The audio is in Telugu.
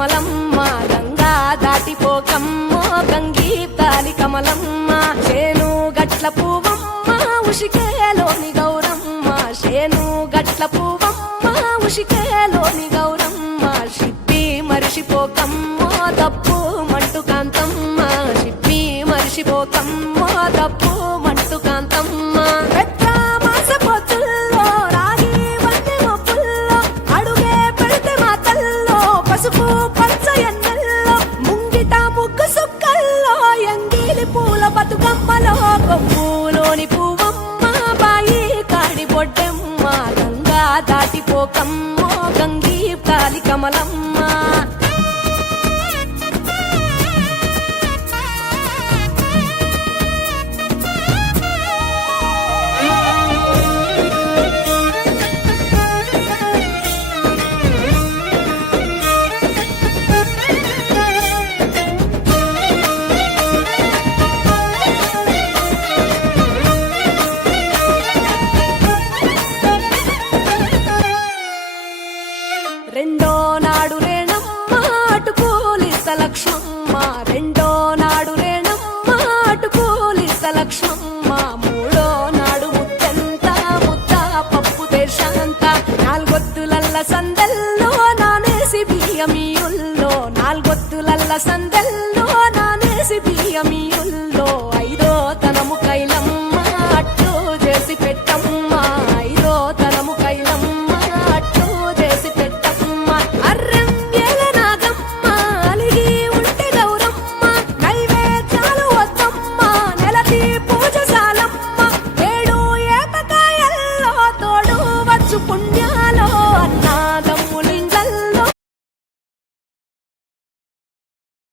కమలమ్మ గంగా దాటిపోకమ్మో గంగీ తాలి కమలమ్మ చేను గట్ల పువ్వమ్మ ఉషికేలోని గౌరమ్మ చేను గట్ల పువ్వమ్మ ఉషికేలోని గౌరమ్మ షిప్పి మరిషిపోకమ్మో తప్పు మంటు కాంతమ్మ షిప్పి మరిషిపోకమ్మో తప్పు మంటు కాంతమ్మ పసుపు పచ్చ ఎన్నెల్లో ముంగిట ముగ్గు సుక్కల్లో ఎంగిలి పూల బతుకమ్మలో కొమ్ములోని పువ్వమ్మ బాయి కాడి బొడ్డెమ్మ గంగా దాటిపోకమ్మో గంగీ తాలి కమలమ్మ రెండో నాడు రేణమ్మ అటుకూలిస్త లక్ష్మమ్మ రెండో నాడు రేణమ్మ అటుకూలిస్త లక్ష్మమ్మ మూడో నాడు ముత్తంత ముద్ద పప్పు దేశంత నాలుగొత్తులల్ల సందెల్లో నానేసి బియ్యమియుల్లో నాలుగొత్తులల్ల సందెల్లో నానేసి బియ్యమియుల్లో